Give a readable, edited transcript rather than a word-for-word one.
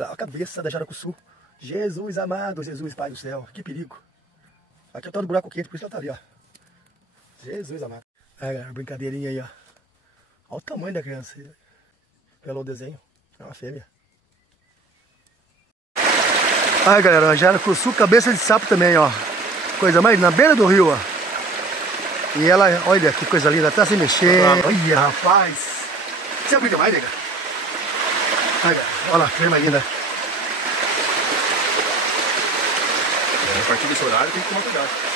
A cabeça da Jaracuçu. Jesus amado, Jesus Pai do céu. Que perigo. Aqui é o tal do buraco quente, por isso ela tá ali, ó. Jesus amado. É, galera, brincadeirinha aí, ó. Olha o tamanho da criança. Pelo desenho. É uma fêmea. Ai, galera, a Jaracuçu, cabeça de sapo também, ó. Coisa mais na beira do rio, ó. E ela, olha que coisa linda, tá se mexendo. Olha, rapaz. Você brinca mais, nega? Olha, olha lá, coisa mais linda. A partir desse horário tem que tomar cuidado.